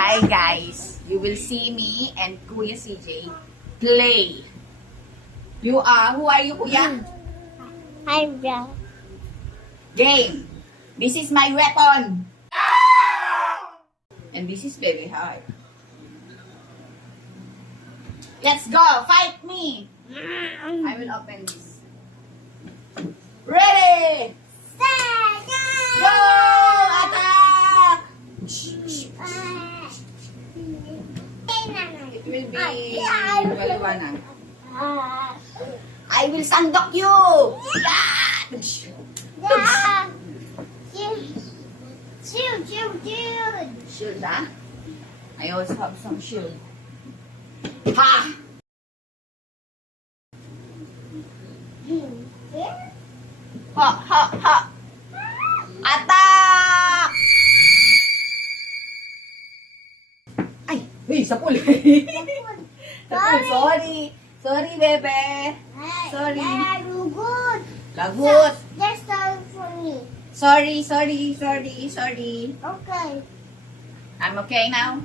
Hi guys, you will see me and Kuya CJ play. Who are you, Kuya? I'm brown. Game. This is my weapon. And this is very hard. Let's go, fight me. I will open this. Ready? Go! Attack! It will be maliwanag. I will sandok you! Yeah! Shield, ah? I also have some shield. Ha! Ha, ha, ha! Attack! Ay! Uy, sapul! Sapul, sorry! Sorry, bebe! Sorry! Good. Lagot! Just start for me. Sorry! Okay. I'm okay now?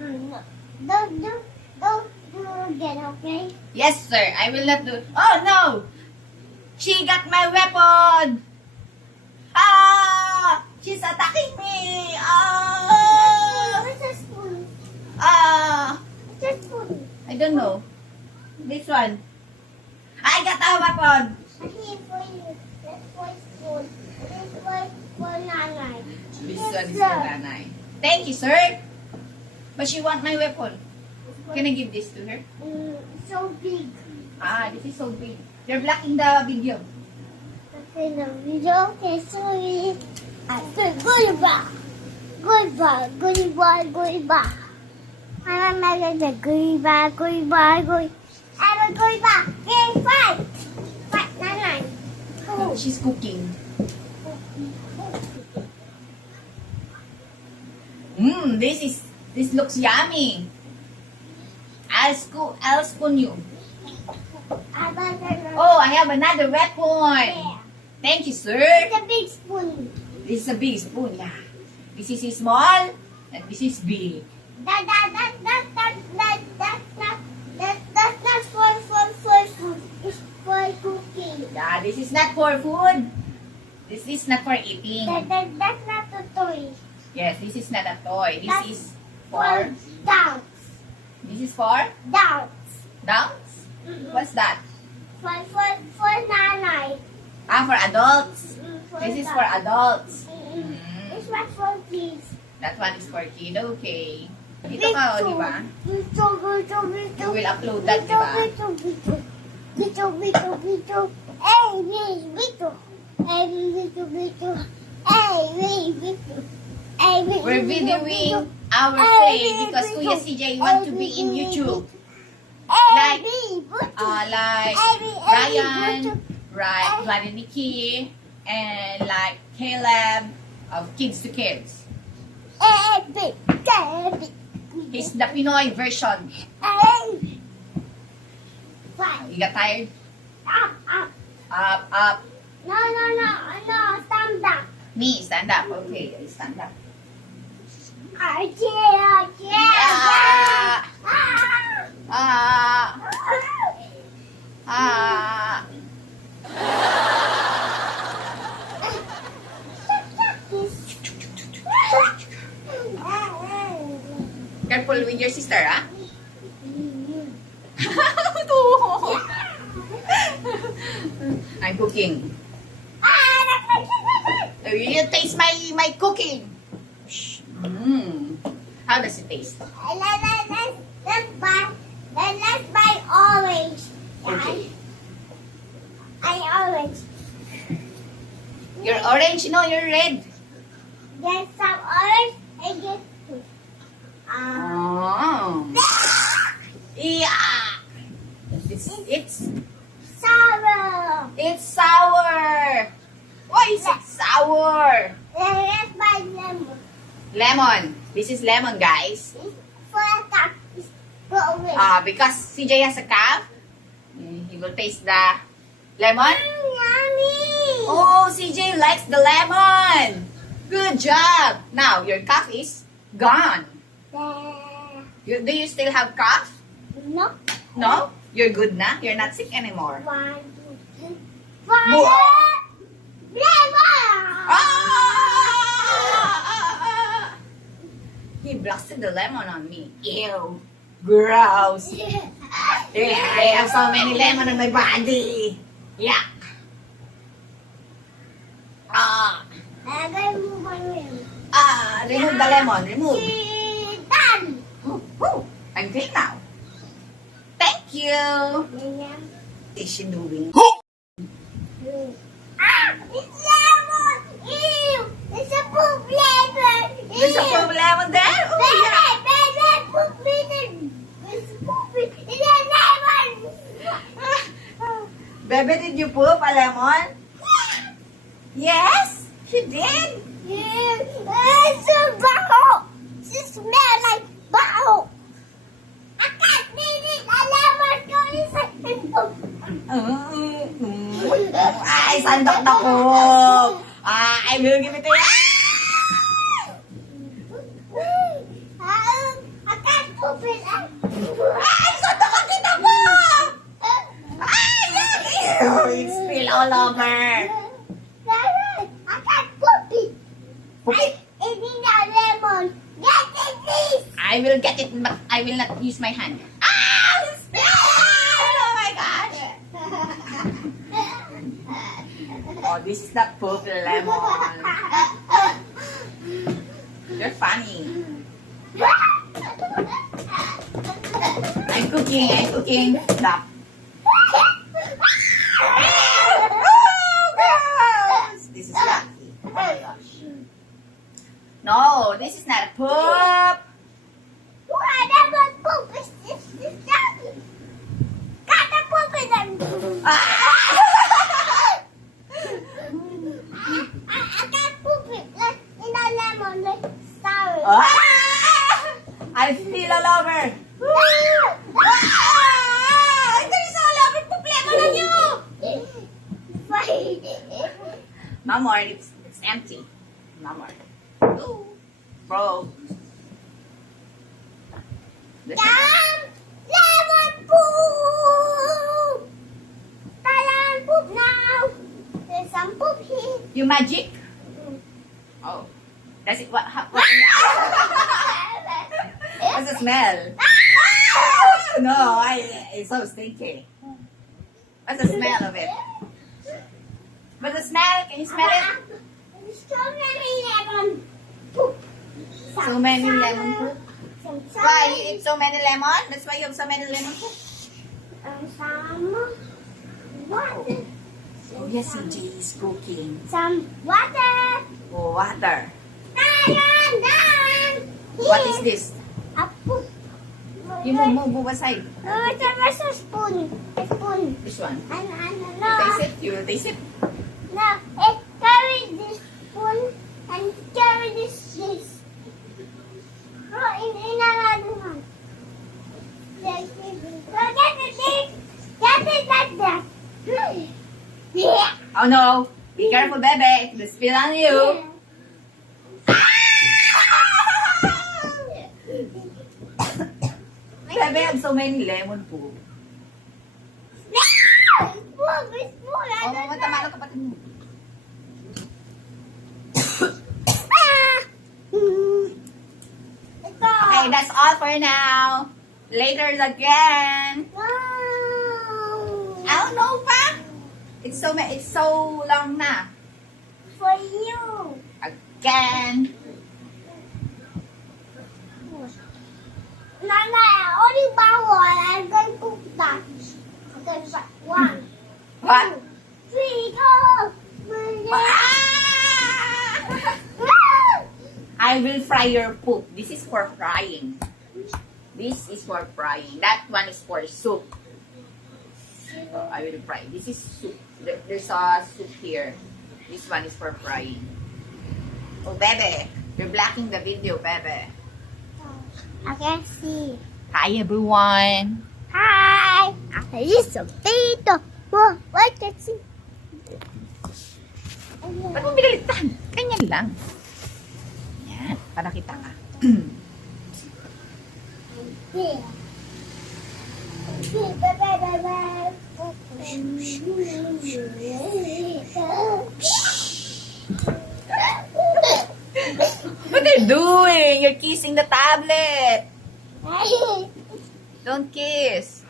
Don't do again, okay? Yes, sir. I will not do... Oh, no! She got my weapon! Ah! She's attacking me! Ah! What's a spoon? Ah! What's a spoon? I don't know. This one. I got a weapon! Here for you. That's for spoon. This one for Nanay. This one is for Nanay. Thank you, sir. But she want my weapon. Can I give this to her? So big. Ah, this is so big. You're blocking the video. Okay, the video. Okay, sorry. I said goodbye. Goodbye. I'm gonna say goodbye. I'm a goodbye. Okay, fight. Fight, Nanay. Go. She's cooking. This looks yummy. I'll spoon you. Oh, I have another weapon. Yeah. Thank you, sir. It's a big spoon. This is a big spoon, yeah. This is small, and this is big. That's not for food. It's for cooking. Yeah, this is not for food. This is not for eating. That's not a toy. Yes, this is not a toy. This That's is For for... dance. This is for Dance. dance? What's that? For Nanay. Ah, for adults. For This is dance. for adults. This one for kids. That one is for kid. Okay. Dito ka, o, di ba? You will upload that, di ba? We're videoing our play because Kuya CJ want to be in YouTube. Like Ryan Nikki, and like Caleb of Kids to Kids. He's the Pinoy version. You got tired? Up. No, stand up. Me, stand up. Okay, stand up. Yeah. Ah. Careful with your sister, ah? I'm cooking. You taste my cooking. How does it taste? Let's buy orange. Okay. I orange. You're orange, no, you're red. Get some orange and get two. Oh. Yeah. It's Sour. It's sour. Why is it sour? Let's buy lemon. Lemon. This is lemon, guys. It's for a cat. Go away. Because CJ has a calf, he will taste the lemon. Yummy. Oh, CJ likes the lemon. Good job. Now, your calf is gone. Do you still have cough? No. No? You're good na? You're not sick anymore? 1, 2, 3, 4. Ah! He blasted the lemon on me. Ew. Gross. I have so many lemon on my body. Yuck. Remove the lemon. Remove. Done. I'm clean now. Thank you. What is she doing? It's lemon. Ew. It's a poop lemon. There's a full lemon there? Oh, yeah. Baby, poop lemon. It's poopy. It's a lemon. Bebe, did you poop a lemon? Yes, she did. It's a baho. It smells like baho. I can't eat it. A lemon and poop. Ay, sandok na poop. I will give it to you. I can't poop it. Ay, sandok ka kita po. Ay, it spill all over. I can't poop it. Poop it. It's in a lemon. Get it, please. I will get it, but I will not use my hand. Ah, it spilled! Oh my gosh. Oh, this is the poop lemon. You're funny. I'm cooking. Stop. Oh, gross. This is yucky. Oh my gosh. No, this is not a poop. Why never poop? It's yucky. Gotta poop it then. I can't poop it like in a lemon, like sour. I feel all over. There's all over poop lemon on you. No more, it's empty. No more. Bro. Lemon poop! Lemon poop now. There's some poop here. You magic? Oh. Does it, what what's the smell? No, it's so stinky. What's the smell of it? What's the smell? Can you smell it? So many lemon poop. So many lemon poop? Why you eat so many lemon? That's why you have so many lemon poop? Some water. Oh, yes, CJ is cooking. Some water. Oh, water. Done. What is this? A poop. You move aside. There's a spoon. A spoon. This one. No. Taste it. You will taste it. No. It carries this spoon and carry this. Oh, in another one. Get it like that. Yeah. Oh no. Be careful, baby. It will spill on you. Baby, I have so many lemon poop. It's full. Oh, matama ka kapatid mo. Okay, that's all for now. Later again. I don't know pa. It's so long na. For you. Again. Nanay, only bawal. I'm going to cook that. Okay, 1, What? 3, go. I will fry your poop. This is for frying. This is for frying. That one is for soup. So I will fry. This is soup. There's a soup here. This one is for frying. Oh, Bebe. You're blocking the video, Bebe. I can see. Hi, everyone. Hi. This is a potato. I can see. Ba't mo binalitan? Ganyan lang. Yan. Para kita ka. Yeah. What are you doing? You're kissing the tablet. Don't kiss.